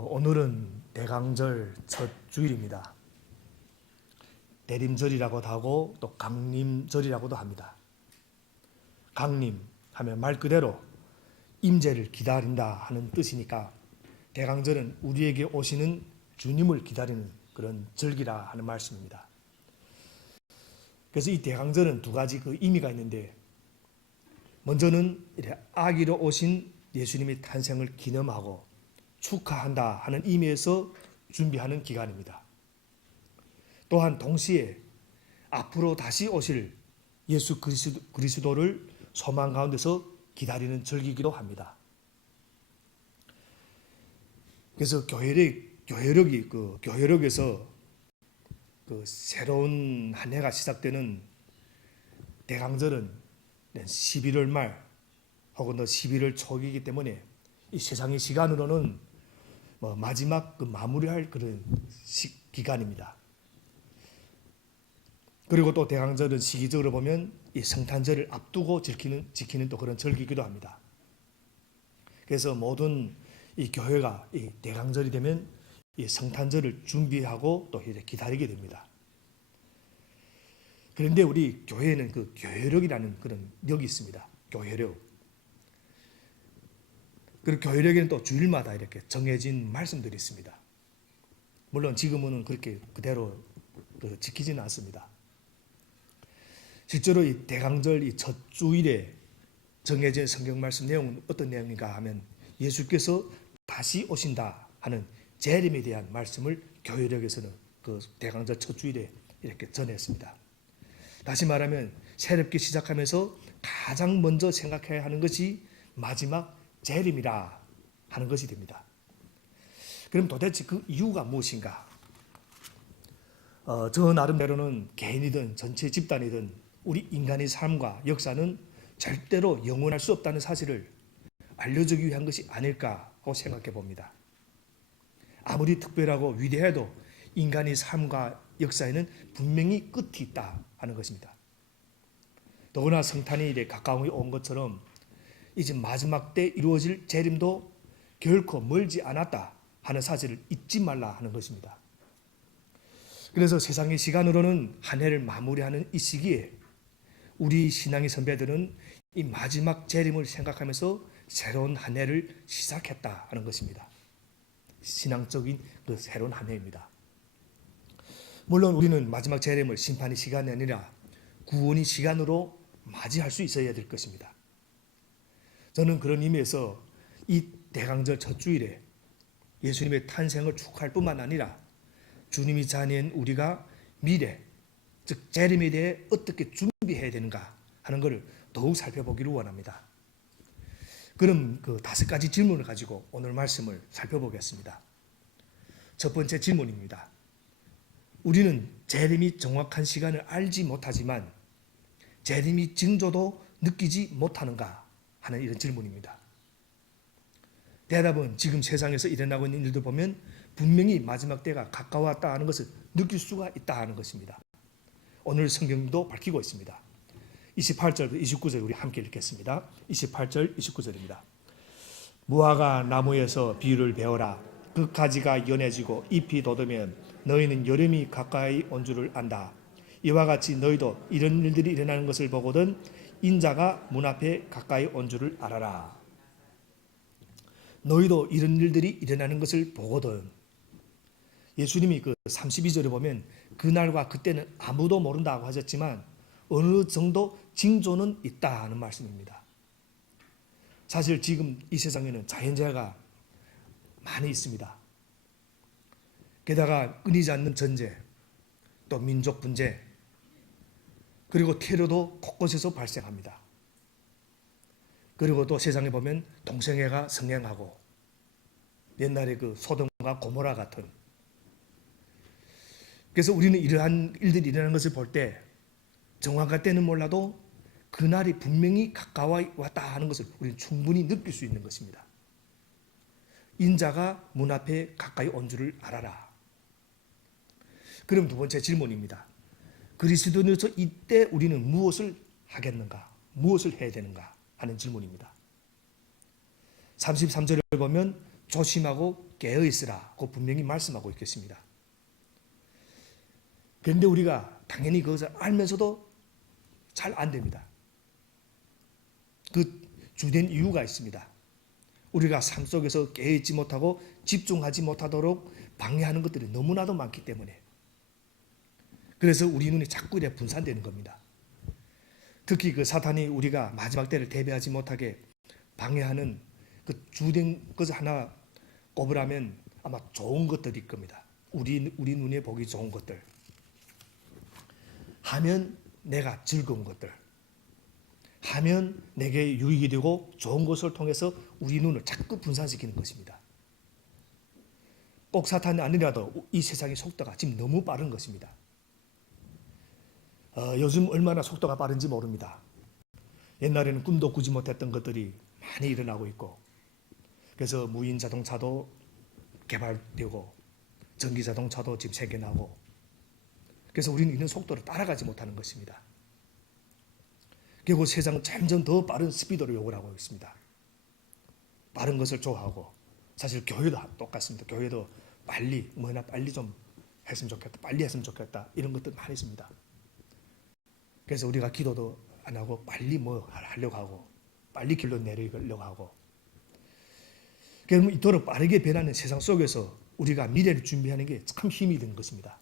오늘은 대강절 첫 주일입니다. 대림절이라고도 하고 또 강림절이라고도 합니다. 강림 하면 말 그대로 임재를 기다린다 하는 뜻이니까 대강절은 우리에게 오시는 주님을 기다리는 그런 절기라 하는 말씀입니다. 그래서 이 대강절은 두 가지 그 의미가 있는데, 먼저는 아기로 오신 예수님의 탄생을 기념하고 축하한다 하는 의미에서 준비하는 기간입니다. 또한 동시에 앞으로 다시 오실 예수 그리스도를 소망 가운데서 기다리는 절기이기도 합니다. 그래서 교회력에서 새로운 한 해가 시작되는 대강절은 11월 말 혹은 11월 초이기 때문에 이 세상의 시간으로는 마지막 마무리할 그런 기간입니다. 그리고 또 대강절은 시기적으로 보면 이 성탄절을 앞두고 지키는 또 그런 절기이기도 합니다. 그래서 모든 이 교회가 이 대강절이 되면 이 성탄절을 준비하고 또 기다리게 됩니다. 그런데 우리 교회에는 그 교회력이라는 그런 력이 있습니다. 교회력. 그리고 교회력에는 또 주일마다 이렇게 정해진 말씀들이 있습니다. 물론 지금은 그렇게 그대로 지키지는 않습니다. 실제로 이 대강절 이 첫 주일에 정해진 성경 말씀 내용은 어떤 내용인가 하면 예수께서 다시 오신다 하는 재림에 대한 말씀을 교회력에서는 그 대강절 첫 주일에 이렇게 전했습니다. 다시 말하면 새롭게 시작하면서 가장 먼저 생각해야 하는 것이 마지막 재림이라 하는 것이 됩니다. 그럼 도대체 그 이유가 무엇인가? 저 나름대로는 개인이든 전체 집단이든 우리 인간의 삶과 역사는 절대로 영원할 수 없다는 사실을 알려주기 위한 것이 아닐까 하고 생각해 봅니다. 아무리 특별하고 위대해도 인간의 삶과 역사에는 분명히 끝이 있다 하는 것입니다. 더구나 성탄이 가까이 온 것처럼 이제 마지막 때 이루어질 재림도 결코 멀지 않았다 하는 사실을 잊지 말라 하는 것입니다. 그래서 세상의 시간으로는 한 해를 마무리하는 이 시기에 우리 신앙의 선배들은 이 마지막 재림을 생각하면서 새로운 한 해를 시작했다 하는 것입니다. 신앙적인 그 새로운 한 해입니다. 물론 우리는 마지막 재림을 심판의 시간이 아니라 구원의 시간으로 맞이할 수 있어야 될 것입니다. 저는 그런 의미에서 이 대강절 첫 주일에 예수님의 탄생을 축하할 뿐만 아니라 주님이 자녀인 우리가 미래, 즉 재림에 대해 어떻게 준비해야 되는가 하는 것을 더욱 살펴보기를 원합니다. 그럼 그 5가지 질문을 가지고 오늘 말씀을 살펴보겠습니다. 첫 번째 질문입니다. 우리는 재림이 정확한 시간을 알지 못하지만 재림이 징조도 느끼지 못하는가 하는 이런 질문입니다. 대답은 지금 세상에서 일어나고 있는 일들 보면 분명히 마지막 때가 가까웠다 하는 것을 느낄 수가 있다 하는 것입니다. 오늘 성경도 밝히고 있습니다. 28절부터 29절 우리 함께 읽겠습니다. 28절 29절입니다. 무화과 나무에서 비유를 배워라. 그 가지가 연해지고 잎이 돋으면 너희는 여름이 가까이 온 줄을 안다. 이와 같이 너희도 이런 일들이 일어나는 것을 보거든 인자가 문 앞에 가까이 온 줄을 알아라. 너희도 이런 일들이 일어나는 것을 보거든. 예수님이 그 32절에 보면 그날과 그때는 아무도 모른다고 하셨지만 어느 정도 징조는 있다 하는 말씀입니다. 사실 지금 이 세상에는 자연재해가 많이 있습니다. 게다가 끊이지 않는 전쟁, 또 민족 분쟁, 그리고 테러도 곳곳에서 발생합니다. 그리고 또 세상에 보면 동성애가 성행하고 옛날에 그 소돔과 고모라 같은, 그래서 우리는 이러한 일들이 일어나는 것을 볼 때 정확한 때는 몰라도 그날이 분명히 가까워 왔다 하는 것을 우리는 충분히 느낄 수 있는 것입니다. 인자가 문 앞에 가까이 온 줄을 알아라. 그럼 두 번째 질문입니다. 그리스도인으로서 이때 우리는 무엇을 하겠는가? 무엇을 해야 되는가? 하는 질문입니다. 33절을 보면 조심하고 깨어 있으라고 분명히 말씀하고 있겠습니다. 그런데 우리가 당연히 그것을 알면서도 잘 안 됩니다. 그 주된 이유가 있습니다. 우리가 삶 속에서 깨어있지 못하고 집중하지 못하도록 방해하는 것들이 너무나도 많기 때문에, 그래서 우리 눈이 자꾸 이렇게 분산되는 겁니다. 특히 그 사탄이 우리가 마지막 때를 대비하지 못하게 방해하는 그 주된 것을 하나 꼽으라면 아마 좋은 것들일 겁니다. 우리 눈에 보기 좋은 것들, 하면 내가 즐거운 것들, 하면 내게 유익이 되고 좋은 것을 통해서 우리 눈을 자꾸 분산시키는 것입니다. 꼭 사탄이 아니라도 이 세상의 속도가 지금 너무 빠른 것입니다. 요즘 얼마나 속도가 빠른지 모릅니다. 옛날에는 꿈도 꾸지 못했던 것들이 많이 일어나고 있고, 그래서 무인 자동차도 개발되고 전기 자동차도 지금 생겨나고, 그래서 우리는 이런 속도를 따라가지 못하는 것입니다. 결국 세상은 점점 더 빠른 스피드로 요구를 하고 있습니다. 빠른 것을 좋아하고, 사실 교회도 똑같습니다. 교회도 빨리 좀 했으면 좋겠다, 빨리 했으면 좋겠다, 이런 것들 많이 있습니다. 그래서 우리가 기도도 안 하고 빨리 하려고 하고, 빨리 길로 내리려고 하고, 그러면 이토록 빠르게 변하는 세상 속에서 우리가 미래를 준비하는 게 참 힘이 드는 것입니다.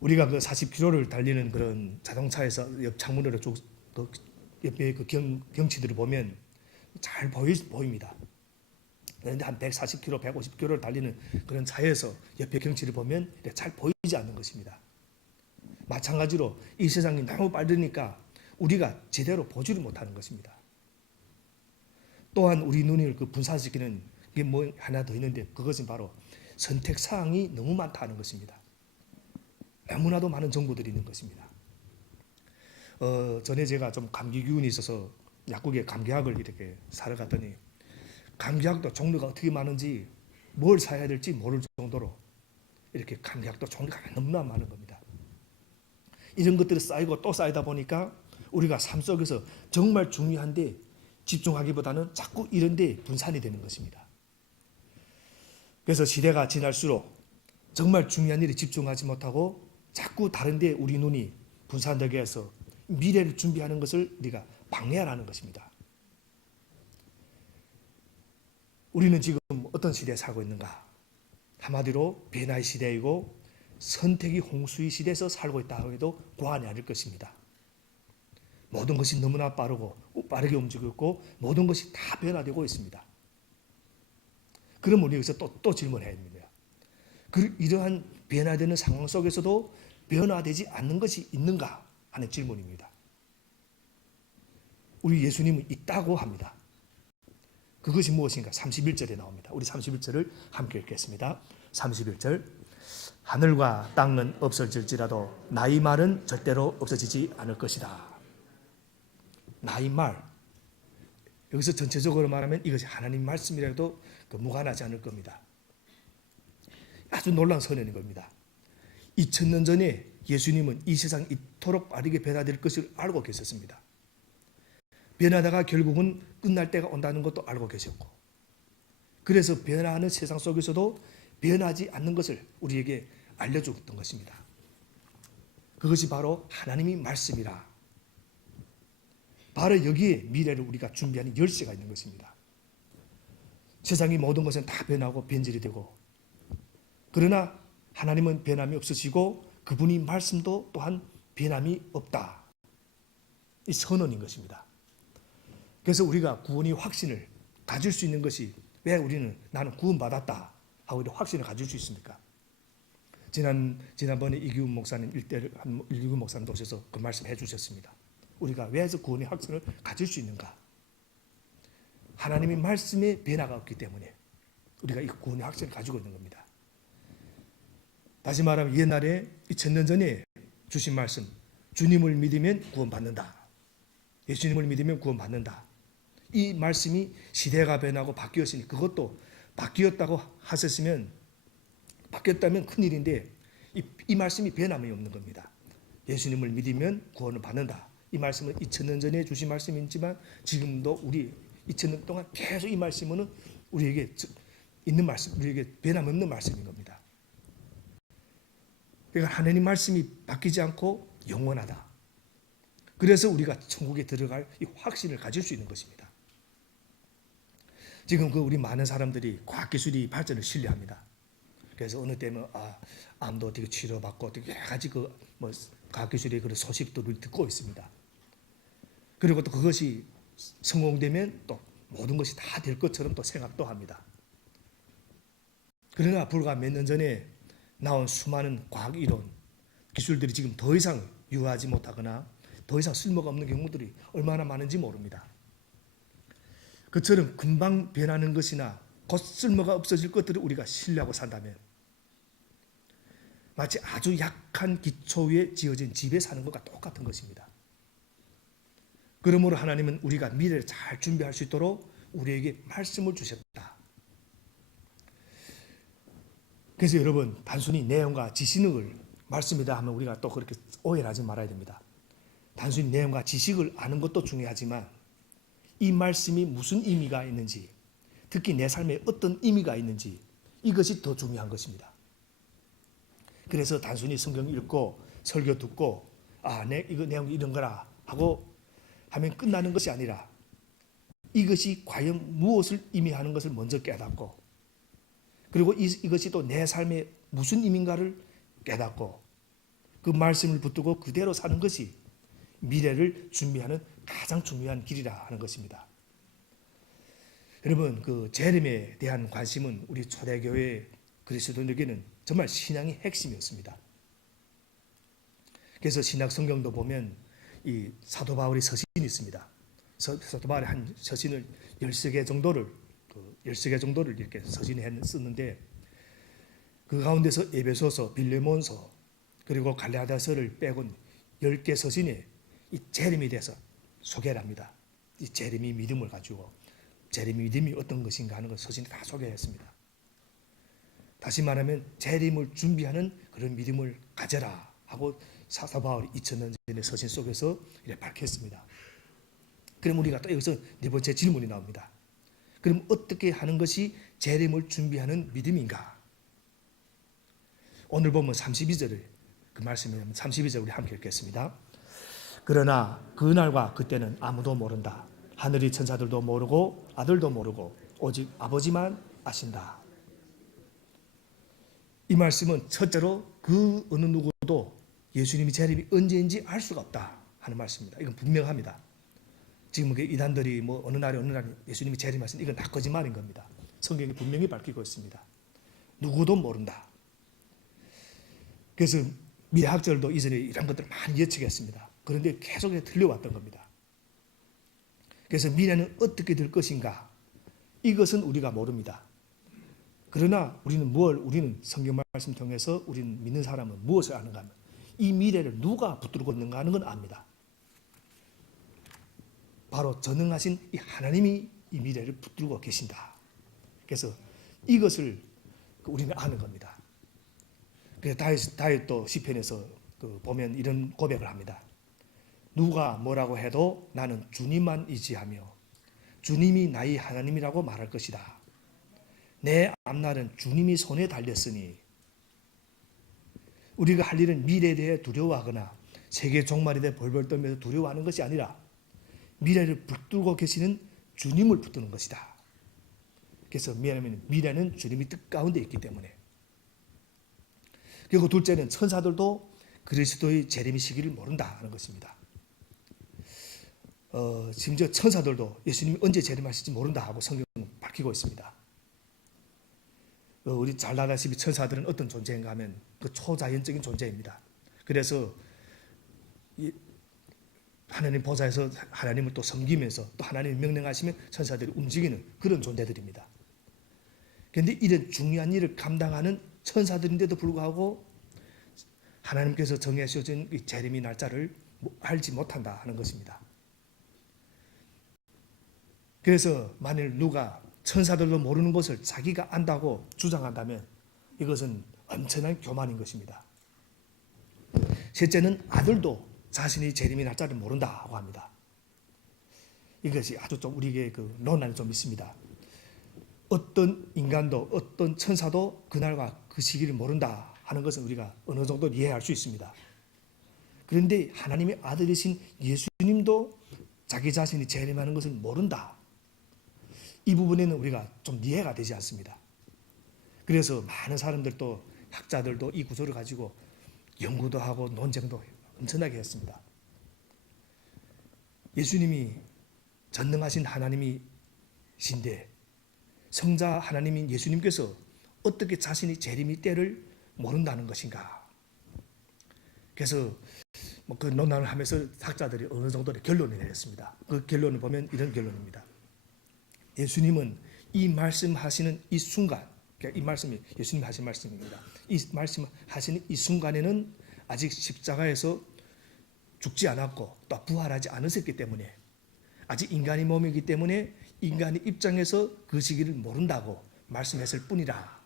우리가 그 40km를 달리는 그런 자동차에서 옆 창문으로 옆에 그 경치들을 보면 잘 보입니다. 그런데 한 140km, 150km를 달리는 그런 차에서 옆에 경치를 보면 잘 보이지 않는 것입니다. 마찬가지로 이 세상이 너무 빠르니까 우리가 제대로 보지를 못하는 것입니다. 또한 우리 눈을 그 분산시키는 게 뭐 하나 더 있는데, 그것은 바로 선택사항이 너무 많다는 것입니다. 너무나도 많은 정보들이 있는 것입니다. 전에 제가 좀 감기 기운이 있어서 약국에 감기약을 이렇게 사러 갔더니, 감기약도 종류가 어떻게 많은지 뭘 사야 될지 모를 정도로 이렇게 감기약도 종류가 너무나 많은 겁니다. 이런 것들이 쌓이고 또 쌓이다 보니까 우리가 삶 속에서 정말 중요한데 집중하기보다는 자꾸 이런 데 분산이 되는 것입니다. 그래서 시대가 지날수록 정말 중요한 일에 집중하지 못하고 자꾸 다른 데 우리 눈이 분산되게 해서 미래를 준비하는 것을 우리가 방해하라는 것입니다. 우리는 지금 어떤 시대에 살고 있는가? 한마디로 변화의 시대이고 선택이 홍수의 시대에서 살고 있다고 해도 과언이 아닐 것입니다. 모든 것이 너무나 빠르게 움직이고 있고 모든 것이 다 변화되고 있습니다. 그럼 우리 여기서 또 질문해야 됩니다. 이러한 변화되는 상황 속에서도 변화되지 않는 것이 있는가 하는 질문입니다. 우리 예수님은 있다고 합니다. 그것이 무엇인가? 31절에 나옵니다. 우리 31절을 함께 읽겠습니다. 31절. 하늘과 땅은 없어질지라도 나의 말은 절대로 없어지지 않을 것이다. 나의 말. 여기서 전체적으로 말하면 이것이 하나님 말씀이라도 무관하지 않을 겁니다. 아주 놀라운 선언인 겁니다. 2000년 전에 예수님은 이 세상이 이토록 빠르게 변화될 것을 알고 계셨습니다. 변하다가 결국은 끝날 때가 온다는 것도 알고 계셨고, 그래서 변화하는 세상 속에서도 변하지 않는 것을 우리에게 알려주었던 것입니다. 그것이 바로 하나님의 말씀이라. 바로 여기에 미래를 우리가 준비하는 열쇠가 있는 것입니다. 세상의 모든 것은 다 변하고 변질이 되고, 그러나 하나님은 변함이 없으시고 그분이 말씀도 또한 변함이 없다. 이 선언인 것입니다. 그래서 우리가 구원의 확신을 가질 수 있는 것이, 왜 우리는 나는 구원받았다 하고 확신을 가질 수 있습니까? 지난번에 이기훈 목사님 이기훈 목사님 오셔서 그 말씀 해주셨습니다. 우리가 왜 구원의 확신을 가질 수 있는가? 하나님의 말씀에 변화가 없기 때문에 우리가 이 구원의 확신을 가지고 있는 겁니다. 다시 말하면 옛날에 2000년 전에 주신 말씀, 주님을 믿으면 구원받는다. 예수님을 믿으면 구원받는다. 이 말씀이 시대가 변하고 바뀌었으니, 그것도 바뀌었다고 하셨으면, 바뀌었다면 큰일인데 이 말씀이 변함이 없는 겁니다. 예수님을 믿으면 구원을 받는다. 이 말씀은 2000년 전에 주신 말씀이지만 지금도 우리 2000년 동안 계속 이 말씀은 우리에게 있는 말씀, 우리에게 변함없는 말씀인 겁니다. 그러니까 하나님 말씀이 바뀌지 않고 영원하다. 그래서 우리가 천국에 들어갈 이 확신을 가질 수 있는 것입니다. 지금 우리 많은 사람들이 과학기술이 발전을 신뢰합니다. 그래서 어느 때는 암도 어떻게 치료받고 어떻게 여러 가지 과학기술의 그런 소식들을 듣고 있습니다. 그리고 또 그것이 성공되면 또 모든 것이 다 될 것처럼 또 생각도 합니다. 그러나 불과 몇 년 전에 나온 수많은 과학 이론, 기술들이 지금 더 이상 유효하지 못하거나 더 이상 쓸모가 없는 경우들이 얼마나 많은지 모릅니다. 그처럼 금방 변하는 것이나 곧 쓸모가 없어질 것들을 우리가 신뢰하고 산다면 마치 아주 약한 기초 위에 지어진 집에 사는 것과 똑같은 것입니다. 그러므로 하나님은 우리가 미래를 잘 준비할 수 있도록 우리에게 말씀을 주셨다. 그래서 여러분, 단순히 내용과 지식을 말씀이다 하면 우리가 또 그렇게 오해를 하지 말아야 됩니다. 단순히 내용과 지식을 아는 것도 중요하지만 이 말씀이 무슨 의미가 있는지, 특히 내 삶에 어떤 의미가 있는지, 이것이 더 중요한 것입니다. 그래서 단순히 성경 읽고 설교 듣고 이거 내용이 이런 거라 하고 하면 끝나는 것이 아니라 이것이 과연 무엇을 의미하는 것을 먼저 깨닫고, 그리고 이것이 또 내 삶에 무슨 의미인가를 깨닫고 그 말씀을 붙들고 그대로 사는 것이 미래를 준비하는 가장 중요한 길이라 하는 것입니다. 여러분, 그 재림에 대한 관심은 우리 초대교회 그리스도인에게는 정말 신앙의 핵심이었습니다. 그래서 신약 성경도 보면 이 사도 바울의 서신이 있습니다. 사도 바울의 한 서신을 13개 정도를 이렇게 서신에 썼는데, 그 가운데서 에베소서, 빌레몬서, 그리고 갈라디아서를 빼곤 10개 서신에 이 재림에 대해서 소개를 합니다. 이 재림이 믿음을 가지고 재림이 믿음이 어떤 것인가 하는 것 서신에 다 소개했습니다. 다시 말하면 재림을 준비하는 그런 믿음을 가져라 하고 사도 바울이 2000년 전의 서신 속에서 이렇게 밝혔습니다. 그럼 우리가 또 여기서 네 번째 질문이 나옵니다. 그럼 어떻게 하는 것이 재림을 준비하는 믿음인가? 오늘 보면 32절을 그 말씀이면 32절 우리 함께 읽겠습니다. 그러나 그날과 그때는 아무도 모른다. 하늘의 천사들도 모르고 아들도 모르고 오직 아버지만 아신다. 이 말씀은 첫째로 그 어느 누구도 예수님이 재림이 언제인지 알 수가 없다 하는 말씀입니다. 이건 분명합니다. 지금 이단들이 어느 날에 예수님이 재림하신 이건 다 거짓말인 겁니다. 성경이 분명히 밝히고 있습니다. 누구도 모른다. 그래서 미래학자들도 이전에 이런 것들을 많이 예측했습니다. 그런데 계속 들려왔던 겁니다. 그래서 미래는 어떻게 될 것인가? 이것은 우리가 모릅니다. 그러나 우리는 성경 말씀 통해서 우리는 믿는 사람은 무엇을 아는가 하면 이 미래를 누가 붙들고 있는가 하는 건 압니다. 바로 전능하신 이 하나님이 이 미래를 붙들고 계신다. 그래서 이것을 우리는 아는 겁니다. 그래서 다윗도 시편에서 보면 이런 고백을 합니다. 누가 뭐라고 해도 나는 주님만 의지하며 주님이 나의 하나님이라고 말할 것이다. 내 앞날은 주님이 손에 달렸으니. 우리가 할 일은 미래에 대해 두려워하거나 세계 종말에 대해 벌벌 떨면서 두려워하는 것이 아니라 미래를 붙들고 계시는 주님을 붙드는 것이다. 그래서 미래는 주님이 뜻 가운데 있기 때문에. 그리고 둘째는 천사들도 그리스도의 재림의 시기를 모른다 하는 것입니다. 심지어 천사들도 예수님이 언제 재림하실지 모른다 하고 성경은 밝히고 있습니다. 우리 잘 알다시피 천사들은 어떤 존재인가 하면 그 초자연적인 존재입니다. 그래서 하나님 보좌에서 하나님을 또 섬기면서 또 하나님이 명령하시면 천사들이 움직이는 그런 존재들입니다. 그런데 이런 중요한 일을 감당하는 천사들인데도 불구하고 하나님께서 정해주신 이 재림의 날짜를 알지 못한다 하는 것입니다. 그래서 만일 누가 천사들도 모르는 것을 자기가 안다고 주장한다면 이것은 엄청난 교만인 것입니다. 셋째는 아들도 자신이 재림의 날짜를 모른다고 합니다. 이것이 아주 좀 우리에게 논란이 좀 있습니다. 어떤 인간도 어떤 천사도 그날과 그 시기를 모른다 하는 것은 우리가 어느 정도 이해할 수 있습니다. 그런데 하나님의 아들이신 예수님도 자기 자신이 재림하는 것을 모른다. 이 부분에는 우리가 좀 이해가 되지 않습니다. 그래서 많은 사람들도 학자들도 이 구조를 가지고 연구도 하고 논쟁도 엄청나게 했습니다. 예수님이 전능하신 하나님이신데 성자 하나님인 예수님께서 어떻게 자신이 재림의 때를 모른다는 것인가. 그래서 그 논란을 하면서 학자들이 어느 정도의 결론을 내렸습니다. 그 결론을 보면 이런 결론입니다. 예수님은 이 말씀하시는 이 순간, 이 말씀이 예수님이 하신 말씀입니다. 이 말씀하시는 이 순간에는 아직 십자가에서 죽지 않았고 또 부활하지 않으셨기 때문에 아직 인간의 몸이기 때문에 인간의 입장에서 그 시기를 모른다고 말씀했을 뿐이라.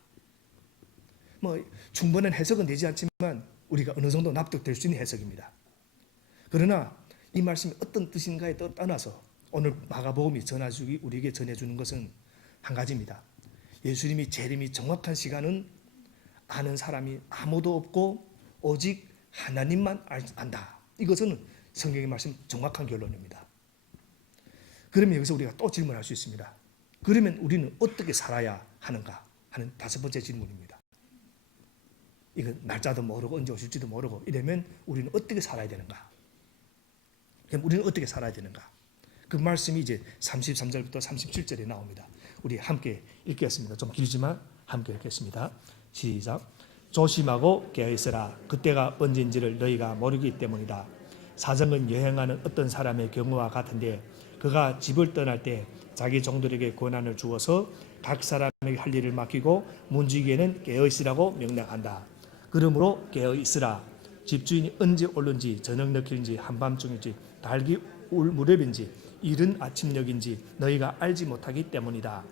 충분한 해석은 되지 않지만 우리가 어느 정도 납득될 수 있는 해석입니다. 그러나 이 말씀이 어떤 뜻인가에 떠나서 오늘 마가복음이 우리에게 전해주는 것은 한 가지입니다. 예수님이 재림이 정확한 시간은 아는 사람이 아무도 없고 오직 하나님만 안다. 이것은 성경의 말씀 정확한 결론입니다. 그러면 여기서 우리가 또 질문할 수 있습니다. 그러면 우리는 어떻게 살아야 하는가 하는 다섯 번째 질문입니다. 이건 날짜도 모르고 언제 오실지도 모르고 이러면 우리는 어떻게 살아야 되는가? 그럼 우리는 어떻게 살아야 되는가? 그 말씀이 이제 33절부터 37절에 나옵니다. 우리 함께 읽겠습니다. 좀 길지만 함께 읽겠습니다. 시작. 조심하고 깨어있으라. 그때가 언제인지를 너희가 모르기 때문이다. 사정은 여행하는 어떤 사람의 경우와 같은데 그가 집을 떠날 때 자기 종들에게 권한을 주어서 각 사람에게 할 일을 맡기고 문지기에는 깨어있으라고 명령한다. 그러므로 깨어있으라. 집주인이 언제 오는지 저녁 늦길인지 한밤중인지 달기 무렵인지 이른 아침녘인지 너희가 알지 못하기 때문이다.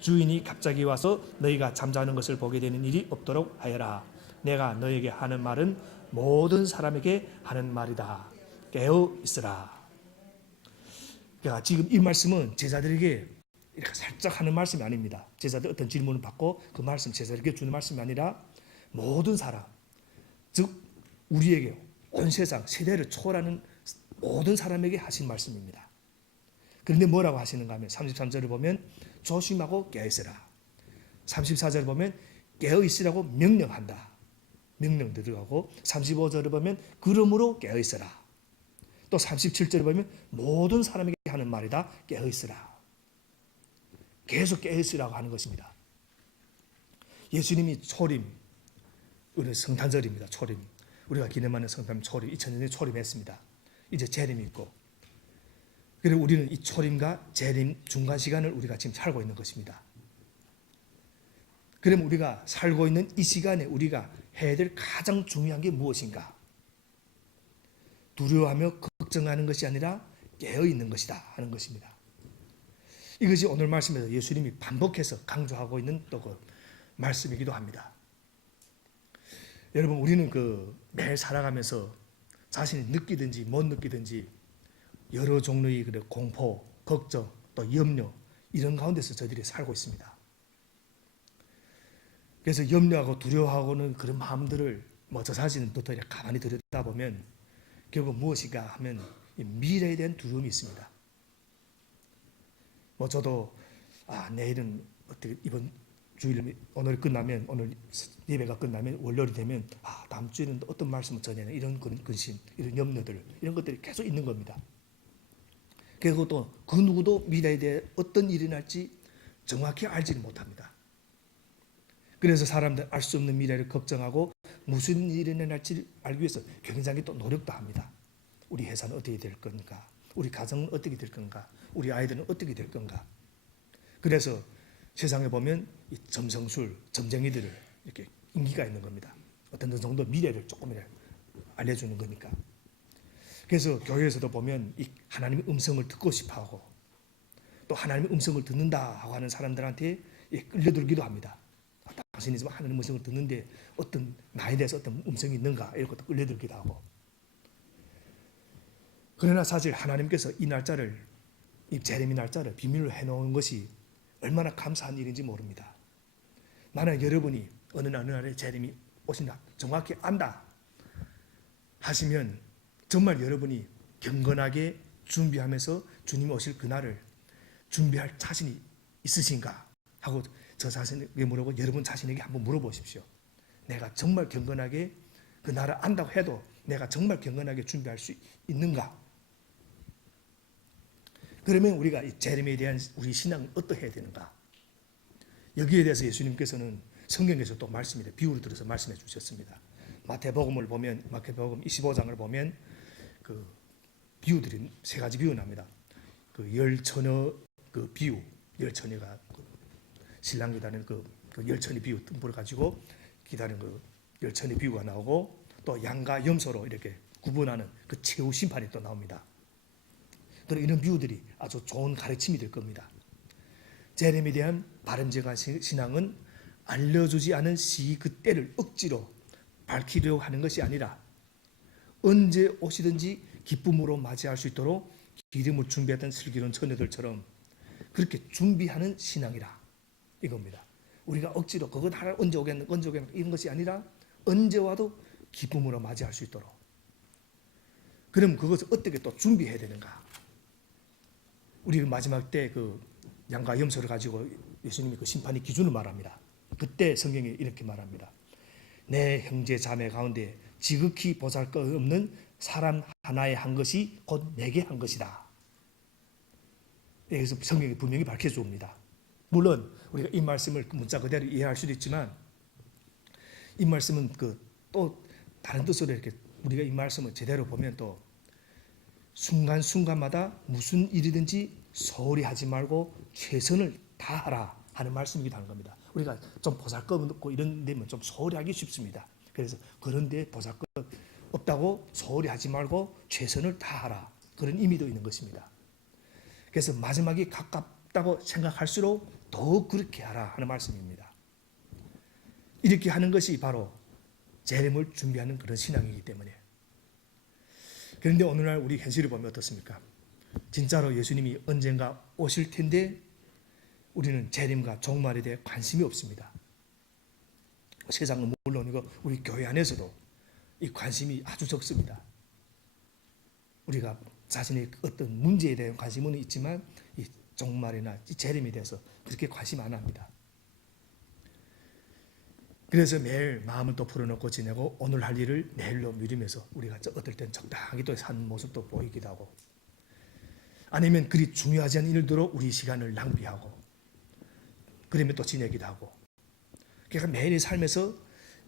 주인이 갑자기 와서 너희가 잠자는 것을 보게 되는 일이 없도록 하여라. 내가 너에게 하는 말은 모든 사람에게 하는 말이다. 깨어 있으라. 그러니까 지금 이 말씀은 제자들에게 이렇게 살짝 하는 말씀이 아닙니다. 제자들 어떤 질문을 받고 그 말씀 제자들에게 주는 말씀이 아니라 모든 사람, 즉 우리에게 온 세상 세대를 초월하는 모든 사람에게 하신 말씀입니다. 그런데 뭐라고 하시는가 하면 33절을 보면 조심하고 깨어있으라. 34절을 보면 깨어있으라고 명령한다. 명령 들어가고 35절을 보면 그러므로 깨어있으라. 또 37절을 보면 모든 사람에게 하는 말이다. 깨어있으라. 계속 깨어있으라고 하는 것입니다. 예수님이 초림, 우리 성탄절입니다. 초림. 우리가 기념하는 성탄 초림, 2000년에 초림했습니다. 이제 재림이 있고 그리고 우리는 이 초림과 재림 중간 시간을 우리가 지금 살고 있는 것입니다. 그럼 우리가 살고 있는 이 시간에 우리가 해야 될 가장 중요한 게 무엇인가? 두려워하며 걱정하는 것이 아니라 깨어있는 것이다 하는 것입니다. 이것이 오늘 말씀에서 예수님이 반복해서 강조하고 있는 또 그 말씀이기도 합니다. 여러분 우리는 매일 살아가면서 자신이 느끼든지 못 느끼든지 여러 종류의 공포, 걱정, 또 염려 이런 가운데서 저희들이 살고 있습니다. 그래서 염려하고 두려워하고는 그런 마음들을 저 자신부터 가만히 들여다보면 결국 무엇인가 하면 미래에 대한 두려움이 있습니다. 저도 내일은 어떻게 이번 주일 오늘 끝나면 오늘 예배가 끝나면 월요일이 되면 다음 주에는 어떤 말씀을 전해야 이런 근심, 이런 염려들 이런 것들이 계속 있는 겁니다. 그리고 또 그 누구도 미래에 대해 어떤 일이 날지 정확히 알지는 못합니다. 그래서 사람들 알 수 없는 미래를 걱정하고 무슨 일이 날지 알기 위해서 굉장히 또 노력도 합니다. 우리 회사는 어떻게 될 건가? 우리 가정은 어떻게 될 건가? 우리 아이들은 어떻게 될 건가? 그래서 세상에 보면 이 점성술, 점쟁이들을 이렇게 인기가 있는 겁니다. 어떤 정도 미래를 조금이라도 알려주는 거니까. 그래서 교회에서도 보면 이 하나님의 음성을 듣고 싶어하고 또 하나님의 음성을 듣는다 하고 하는 사람들한테 끌려들기도 합니다. 당신이 하나님의 음성을 듣는데 어떤 나에 대해서 어떤 음성이 있는가 이런 것도 끌려들기도 하고. 그러나 사실 하나님께서 이 날짜를 이 재림의 날짜를 비밀로 해놓은 것이 얼마나 감사한 일인지 모릅니다. 만약 여러분이 어느 날에 재림이 오신다 정확히 안다 하시면 정말 여러분이 경건하게 준비하면서 주님 오실 그날을 준비할 자신이 있으신가 하고 저 자신에게 물어보고 여러분 자신에게 한번 물어보십시오. 내가 정말 경건하게 그 날을 안다고 해도 내가 정말 경건하게 준비할 수 있는가? 그러면 우리가 이 재림에 대한 우리 신앙은 어떻게 해야 되는가? 여기에 대해서 예수님께서는 성경에서 또 말씀이래 비유를 들어서 말씀해 주셨습니다. 마태복음을 보면 마태복음 25장을 보면 그 비유들이 세 가지 비유 납니다. 그 열처녀 그 비유, 열처녀가 그 신랑 기다리는 그 열처녀 비유 등불을 가지고 기다리는 그 열처녀 비유가 나오고 또 양과 염소로 이렇게 구분하는 그 최후 심판이 또 나옵니다. 그런 이런 비유들이 아주 좋은 가르침이 될 겁니다. 재림에 대한 바른정한 신앙은 알려주지 않은 시기 그 때를 억지로 밝히려고 하는 것이 아니라 언제 오시든지 기쁨으로 맞이할 수 있도록 기름을 준비했던 슬기로운 처녀들처럼 그렇게 준비하는 신앙이라 이겁니다. 우리가 억지로 그거 다 언제 오겠는 이런 것이 아니라 언제 와도 기쁨으로 맞이할 수 있도록. 그럼 그것을 어떻게 또 준비해야 되는가? 우리 마지막 때 그 양과 염소를 가지고 예수님이 그 심판의 기준을 말합니다. 그때 성경이 이렇게 말합니다. 내 형제 자매 가운데 지극히 보잘것없는 사람 하나에 한 것이 곧 내게 한 것이다. 여기서 성경이 분명히 밝혀줍니다. 물론 우리가 이 말씀을 문자 그대로 이해할 수도 있지만 이 말씀은 그 또 다른 뜻으로 이렇게 우리가 이 말씀을 제대로 보면 또 순간순간마다 무슨 일이든지 소홀히 하지 말고 최선을 다하라 하는 말씀이기도 하는 겁니다. 우리가 좀 보잘것없고 이런 데면 좀 소홀히 하기 쉽습니다. 그래서 그런 데 보잘것 없다고 소홀히 하지 말고 최선을 다하라 그런 의미도 있는 것입니다. 그래서 마지막이 가깝다고 생각할수록 더욱 그렇게 하라 하는 말씀입니다. 이렇게 하는 것이 바로 재림을 준비하는 그런 신앙이기 때문에. 그런데 오늘날 우리 현실을 보면 어떻습니까? 진짜로 예수님이 언젠가 오실 텐데 우리는 재림과 종말에 대해 관심이 없습니다. 세상은 물론 이거 우리 교회 안에서도 이 관심이 아주 적습니다. 우리가 자신의 어떤 문제에 대한 관심은 있지만 이 종말이나 이 재림에 대해서 그렇게 관심 안 합니다. 그래서 매일 마음을 또 풀어놓고 지내고 오늘 할 일을 내일로 미루면서 우리가 어떨 땐 적당히 또 사는 모습도 보이기도 하고 아니면 그리 중요하지 않은 일들로 우리 시간을 낭비하고 그러면 또 지내기도 하고 그러니까 매일의 삶에서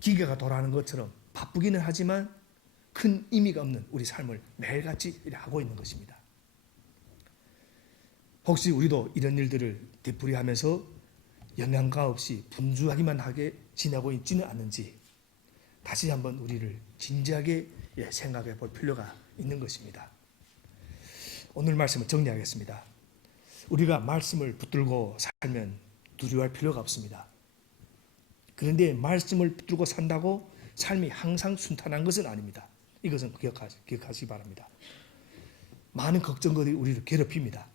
기계가 돌아가는 것처럼 바쁘기는 하지만 큰 의미가 없는 우리 삶을 매일같이 하고 있는 것입니다. 혹시 우리도 이런 일들을 되풀이하면서 영양가 없이 분주하기만 하게 지내고 있지는 않는지 다시 한번 우리를 진지하게 생각해 볼 필요가 있는 것입니다. 오늘 말씀을 정리하겠습니다. 우리가 말씀을 붙들고 살면 두려워할 필요가 없습니다. 그런데 말씀을 붙들고 산다고 삶이 항상 순탄한 것은 아닙니다. 이것은 기억하시기 바랍니다. 많은 걱정들이 우리를 괴롭힙니다.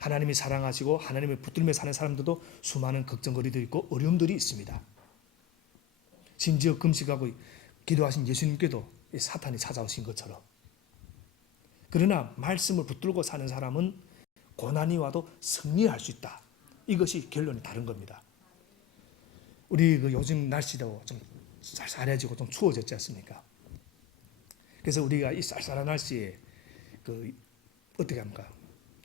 하나님이 사랑하시고 하나님을 붙들며 사는 사람들도 수많은 걱정거리도 있고 어려움들이 있습니다. 심지어 금식하고 기도하신 예수님께도 사탄이 찾아오신 것처럼. 그러나 말씀을 붙들고 사는 사람은 고난이 와도 승리할 수 있다. 이것이 결론이 다른 겁니다. 우리 요즘 날씨도 좀 쌀쌀해지고 좀 추워졌지 않습니까? 그래서 우리가 이 쌀쌀한 날씨에 어떻게 합니까?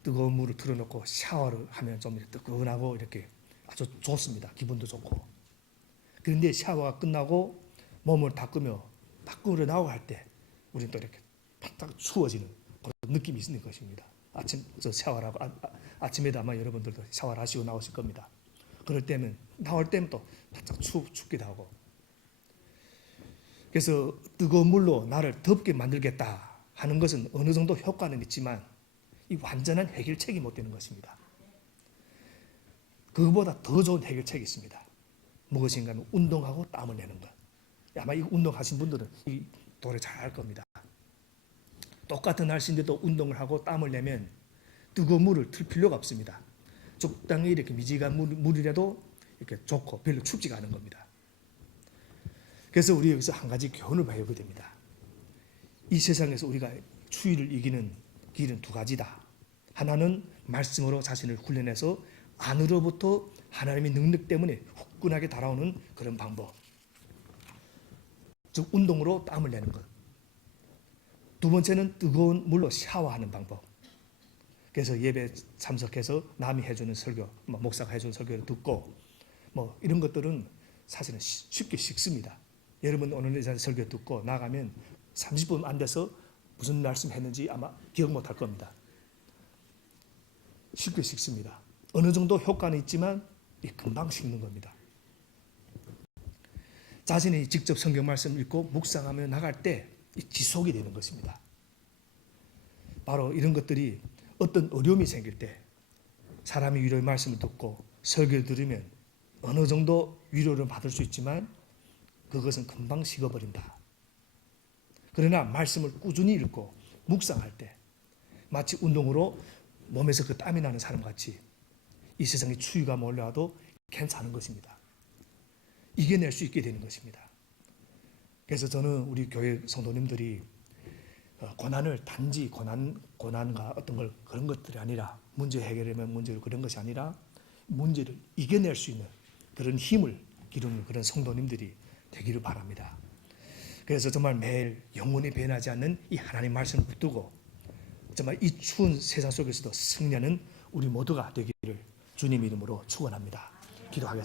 뜨거운 물을 틀어놓고 샤워를 하면 좀 뜨끈하고 이렇게 아주 좋습니다. 기분도 좋고. 그런데 샤워가 끝나고 몸을 닦으며 밖으로 나오고 할 때 우리는 또 이렇게 팍팍 추워지는 그런 느낌이 있는 것입니다. 샤워를 하고 아침에도 아마 여러분들도 샤워를 하시고 나오실 겁니다. 그럴 때면 나올 때면 또 바짝 춥기도 하고. 그래서 뜨거운 물로 나를 덥게 만들겠다 하는 것은 어느 정도 효과는 있지만 이 완전한 해결책이 못 되는 것입니다. 그거보다 더 좋은 해결책이 있습니다. 무엇인가 하면 운동하고 땀을 내는 것. 아마 이 운동하신 분들은 이 노래 잘 알 겁니다. 똑같은 날씨인데도 운동을 하고 땀을 내면 뜨거운 물을 틀 필요가 없습니다. 적당히 이렇게 미지근한 물이라도 이렇게 좋고 별로 춥지가 않은 겁니다. 그래서 우리 여기서 한 가지 교훈을 배우게 됩니다. 이 세상에서 우리가 추위를 이기는 길은 두 가지다. 하나는 말씀으로 자신을 훈련해서 안으로부터 하나님의 능력 때문에 후끈하게 달아오는 그런 방법. 즉 운동으로 땀을 내는 것. 두 번째는 뜨거운 물로 샤워하는 방법. 그래서 예배 참석해서 남이 해주는 설교, 목사가 해주는 설교를 듣고 이런 것들은 사실은 쉽게 식습니다. 여러분 오늘 설교 듣고 나가면 30분 안 돼서 무슨 말씀 했는지 아마 기억 못할 겁니다. 쉽게 식습니다. 어느 정도 효과는 있지만 금방 식는 겁니다. 자신이 직접 성경 말씀을 읽고 묵상하며 나갈 때 지속이 되는 것입니다. 바로 이런 것들이 어떤 어려움이 생길 때 사람이 위로의 말씀을 듣고 설교를 들으면 어느 정도 위로를 받을 수 있지만 그것은 금방 식어버린다. 그러나 말씀을 꾸준히 읽고 묵상할 때 마치 운동으로 몸에서 그 땀이 나는 사람 같이 이 세상에 추위가 몰려와도 괜찮은 것입니다. 이겨낼 수 있게 되는 것입니다. 그래서 저는 우리 교회 성도님들이 고난을 단지 고난과 어떤 걸 그런 것들이 아니라 문제 해결하면 문제를 그런 것이 아니라 문제를 이겨낼 수 있는 그런 힘을 기르는 그런 성도님들이 되기를 바랍니다. 그래서 정말 매일 영원히 변하지 않는 이 하나님 말씀을 붙들고 정말 이 추운 세상 속에서도 승리하는 우리 모두가 되기를 주님 이름으로 축원합니다. 기도하겠습니다.